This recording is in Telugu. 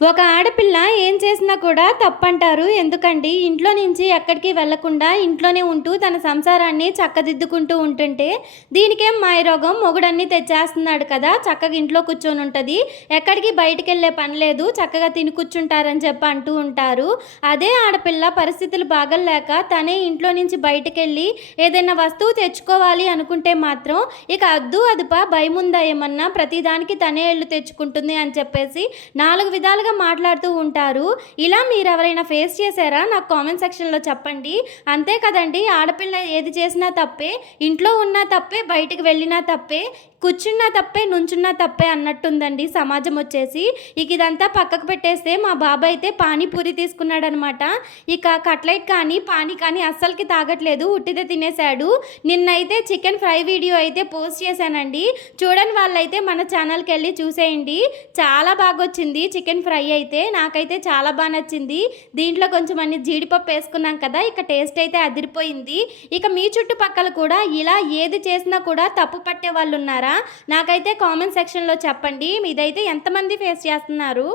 ఒక ఆడపిల్ల ఏం చేసినా కూడా తప్పంటారు. ఎందుకండి ఇంట్లో నుంచి ఎక్కడికి వెళ్ళకుండా ఇంట్లోనే ఉంటూ తన సంసారాన్ని చక్కదిద్దుకుంటూ ఉంటుంటే, దీనికేం మాయరోగం మొగుడన్నీ తెచ్చేస్తున్నాడు కదా! చక్కగా ఇంట్లో కూర్చొనుంటది. ఎక్కడికి బయటికెళ్ళే పని లేదు. చక్కగా తిని కూర్చుంటారని చెప్పి అంటూ ఉంటారు. అదే ఆడపిల్ల పరిస్థితులు బాగోలేక తనే ఇంట్లో నుంచి బయటికెళ్ళి ఏదైనా వస్తువు తెచ్చుకోవాలి అనుకుంటే మాత్రం ఇక అద్దు అదుపా భయముందా ఏమన్నా ప్రతిదానికి తనే ఎళ్లి తెచ్చుకుంటుంది అని చెప్పేసి 4 విధాలుగా మాట్లాడుతూ ఉంటారు. ఇలా మీరెవరైనా ఫేస్ చేశారా? నాకు కామెంట్ సెక్షన్‌లో చెప్పండి. అంతే కదండీ! ఆడపిల్ల ఏది చేసినా తప్పే. ఇంట్లో ఉన్నా తప్పే, బయటికి వెళ్ళినా తప్పే, కూర్చున్నా తప్పే, నుంచున్నా తప్పే అన్నట్టుందండి సమాజం వచ్చేసి. ఇక ఇదంతా పక్కకు పెట్టేస్తే మా బాబాయ్ అయితే పానీపూరి తీసుకున్నాడనమాట. ఇక కట్లెట్ కానీ, పానీ కానీ అస్సలకి తాగట్లేదు. ఉట్టిదే తినేసాడు. నిన్నైతే చికెన్ ఫ్రై వీడియో అయితే పోస్ట్ చేశానండి. చూడని వాళ్ళైతే మన ఛానల్‌కెళ్ళి చూసేయండి. చాలా బాగొచ్చింది చికెన్ ఫ్రై అయితే. నాకైతే చాలా బా నచ్చింది. దీంట్లో కొంచెం అన్ని జీడిపప్పు ఏసుకున్నాం కదా! ఇక టేస్ట్ అయితే అదిరిపోయింది. ఇక మీ చుట్టుపక్కల కూడా ఇలా ఏది చేసినా కూడా తప్పు పట్టే వాళ్ళున్నారా? నాకైతే కామెంట్ సెక్షన్‌లో చెప్పండి. మీదైతే ఎంతమంది ఫేస్ చేస్తున్నారు?